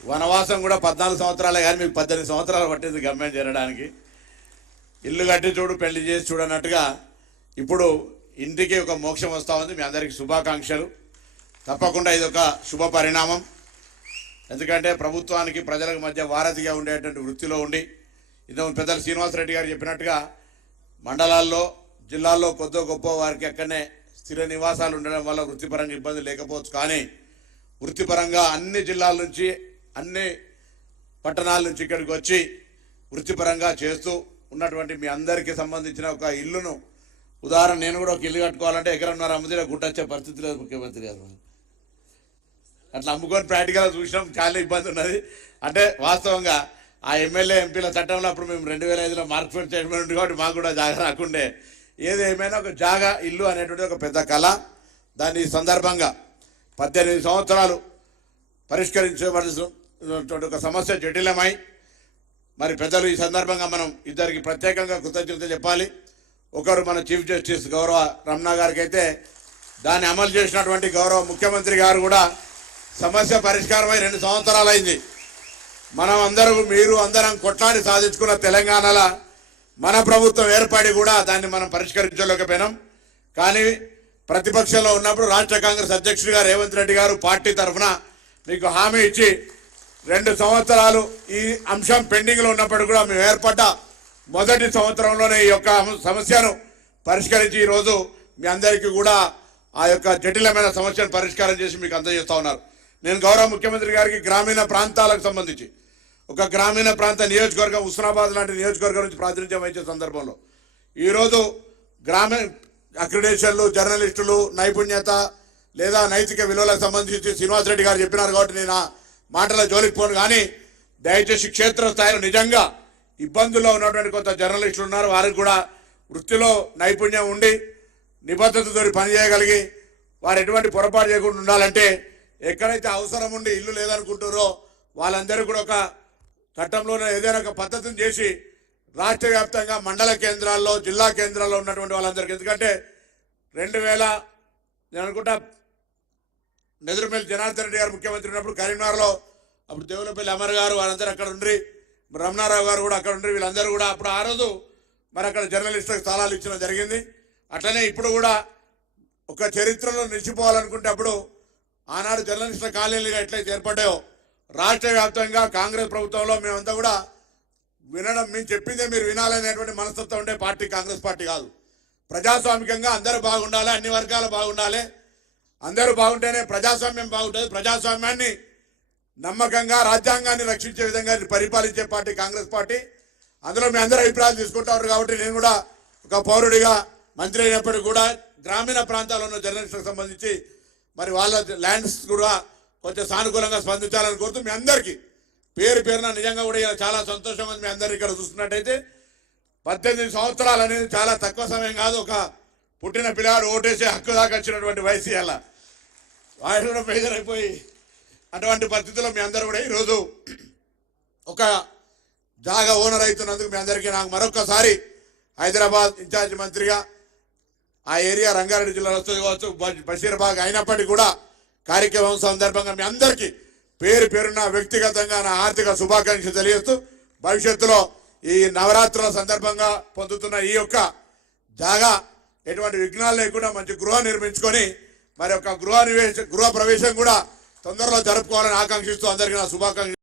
వనవాసం కూడా 14 సంవత్సరాలే కానీ మీకు 18 సంవత్సరాలు పట్టింది గమ్యం చేరడానికి. ఇల్లు కట్టి చూడు పెళ్లి చేసి చూడన్నట్టుగా ఇప్పుడు ఇంటికి ఒక మోక్షం వస్తూ ఉంది. మీ అందరికీ శుభాకాంక్షలు. తప్పకుండా ఇది ఒక శుభ పరిణామం. ఎందుకంటే ప్రభుత్వానికి ప్రజలకు మధ్య వారధిగా ఉండేటువంటి వృత్తిలో ఉండి ఇంతకు పెద్దలు శ్రీనివాసరెడ్డి గారు చెప్పినట్టుగా మండలాల్లో జిల్లాల్లో కొద్ది గొప్ప వారికి అక్కడనే స్థిర నివాసాలు ఉండడం వల్ల వృత్తిపరంగా ఇబ్బంది లేకపోవచ్చు. కానీ వృత్తిపరంగా అన్ని జిల్లాల నుంచి అన్ని పట్టణాల నుంచి ఇక్కడికి వచ్చి వృత్తిపరంగా చేస్తూ ఉన్నటువంటి మీ అందరికీ సంబంధించిన ఒక ఇల్లును, ఉదాహరణ నేను కూడా ఒక ఇల్లు కట్టుకోవాలంటే ఎకరన్నర అమ్ముతే గుట్టొచ్చే పరిస్థితి లేదు ముఖ్యమంత్రి గారు. అట్లా అమ్ముకొని ప్రాక్టికల్గా చూసినాం, చాలా ఇబ్బంది ఉన్నది. అంటే వాస్తవంగా ఆ ఎమ్మెల్యే ఎంపీల చట్టంలో అప్పుడు మేము 2005లో మార్క్ఫెడ్ చైర్మన్ ఉంది కాబట్టి మాకు కూడా జాగా రాకుండే. ఏది ఏమైనా ఒక జాగా ఇల్లు అనేటువంటి ఒక పెద్ద కళ. దాని సందర్భంగా 18 సంవత్సరాలు పరిష్కరించబడినటువంటి ఒక సమస్య జటిలమై మరి పెద్దలు ఈ సందర్భంగా మనం ఇద్దరికి ప్రత్యేకంగా కృతజ్ఞత చెప్పాలి. ఒకరు మన చీఫ్ జస్టిస్ గౌరవ రమణ గారికి అయితే దాన్ని అమలు చేసినటువంటి గౌరవ ముఖ్యమంత్రి గారు కూడా సమస్య పరిష్కారమై 2 సంవత్సరాలు అయింది. మనం అందరూ మీరు అందరం కొట్లాడి సాధించుకున్న తెలంగాణలో మన ప్రభుత్వం ఏర్పడి కూడా దాన్ని మనం పరిష్కరించలేకపోయినాం. కానీ ప్రతిపక్షంలో ఉన్నప్పుడు రాష్ట్ర కాంగ్రెస్ అధ్యక్షుడిగా రేవంత్ రెడ్డి గారు పార్టీ తరఫున మీకు హామీ ఇచ్చి 2 సంవత్సరాలు ఈ అంశం పెండింగ్లో ఉన్నప్పుడు కూడా మేము ఏర్పడ్డ మొదటి సంవత్సరంలోనే ఈ యొక్క సమస్యను పరిష్కరించి ఈరోజు మీ అందరికీ కూడా ఆ యొక్క జటిలమైన సమస్యను పరిష్కారం చేసి మీకు అందజేస్తూ ఉన్నారు. నేను గౌరవ ముఖ్యమంత్రి గారికి గ్రామీణ ప్రాంతాలకు సంబంధించి ఒక గ్రామీణ ప్రాంత నియోజకవర్గం హుస్నాబాద్ లాంటి నియోజకవర్గం నుంచి ప్రాతినిధ్యం వహించే సందర్భంలో ఈరోజు గ్రామీణ అక్రిడేషన్లు, జర్నలిస్టులు, నైపుణ్యత లేదా నైతిక విలువలకు సంబంధించి శ్రీనివాసరెడ్డి గారు చెప్పినారు కాబట్టి నేను ఆ మాటల జోలికి పోను. కానీ దయచేసి క్షేత్రస్థాయిలో నిజంగా ఇబ్బందుల్లో ఉన్నటువంటి కొంత జర్నలిస్టులు ఉన్నారు. వారికి కూడా వృత్తిలో నైపుణ్యం ఉండి నిబద్ధతతో పనిచేయగలిగి వారు ఎటువంటి పొరపాటు చేయకుండా ఉండాలంటే ఎక్కడైతే అవసరం ఉండి ఇల్లు లేదనుకుంటారో వాళ్ళందరూ కూడా ఒక చట్టంలోనే ఏదైనా ఒక పద్ధతిని చేసి రాష్ట్ర వ్యాప్తంగా మండల కేంద్రాల్లో, జిల్లా కేంద్రాల్లో ఉన్నటువంటి వాళ్ళందరికీ, ఎందుకంటే 2000 నేను అనుకుంటా నెదురుపల్లి జనార్దన్ రెడ్డి గారు ముఖ్యమంత్రి ఉన్నప్పుడు కరీంనగర్లో అప్పుడు దేవులపల్లి అమర్ గారు వాళ్ళందరూ అక్కడ ఉండి, రమణారావు గారు కూడా అక్కడ ఉండి, వీళ్ళందరూ కూడా అప్పుడు ఆ రోజు మరి అక్కడ జర్నలిస్టులకు స్థలాలు ఇచ్చడం జరిగింది. అట్లనే ఇప్పుడు కూడా ఒక చరిత్రలో నిలిచిపోవాలనుకుంటే అప్పుడు ఆనాడు జర్నలిస్టుల కాలనీలుగా ఎట్లయితే ఏర్పడ్డాయో రాష్ట్ర వ్యాప్తంగా కాంగ్రెస్ ప్రభుత్వంలో మేమంతా కూడా వినడం, మేము చెప్పిందే మీరు వినాలనేటువంటి మనస్తత్వం ఉండే పార్టీ కాంగ్రెస్ పార్టీ కాదు. ప్రజాస్వామికంగా అందరూ బాగుండాలి, అన్ని వర్గాలు బాగుండాలి, అందరూ బాగుంటేనే ప్రజాస్వామ్యం బాగుంటుంది. ప్రజాస్వామ్యాన్ని నమ్మకంగా రాజ్యాంగాన్ని రక్షించే విధంగా పరిపాలించే పార్టీ కాంగ్రెస్ పార్టీ. అందులో మీ అందరూ అభిప్రాయాలు తీసుకుంటారు కాబట్టి నేను కూడా ఒక పౌరుడిగా మంత్రి అయినప్పటికీ కూడా గ్రామీణ ప్రాంతాల్లో ఉన్న జర్నలిస్టులకు సంబంధించి మరి వాళ్ళ ల్యాండ్స్ కూడా కొంచెం సానుకూలంగా స్పందించాలని కోరుతూ మీ అందరికీ పేరు పేరున నిజంగా కూడా చాలా సంతోషంగా మీ అందరు ఇక్కడ చూస్తున్నట్టయితే 18 సంవత్సరాలు అనేది చాలా తక్కువ సమయం కాదు. ఒక పుట్టిన పిల్లాడు ఓటేసే హక్కు దాకా వచ్చినటువంటి వయసు అలా వాడు కూడా ప్రెజర్ అయిపోయి అటువంటి పరిస్థితుల్లో మీ అందరూ కూడా ఈరోజు ఒక జాగా ఓనర్ అవుతున్నందుకు మీ అందరికీ నాకు మరొకసారి హైదరాబాద్ ఇన్ఛార్జ్ మంత్రిగా ఆ ఏరియా రంగారెడ్డి జిల్లాలో వస్తుంది కావచ్చు, బషీర్బాగ్ అయినప్పటికీ కూడా కార్యక్రమం సందర్భంగా మీ అందరికీ పేరు పేరున వ్యక్తిగతంగా నా ఆర్థిక శుభాకాంక్షలు తెలియజేస్తూ భవిష్యత్తులో ఈ నవరాత్రుల సందర్భంగా పొందుతున్న ఈ యొక్క జాగా ఎటువంటి విఘ్నాలు లేకుండా మంచి గృహం నిర్మించుకొని మరి ఒక గృహ ప్రవేశం కూడా తొందరలో జరుపుకోవాలని ఆకాంక్షిస్తూ అందరికీ నా శుభాకాంక్షలు.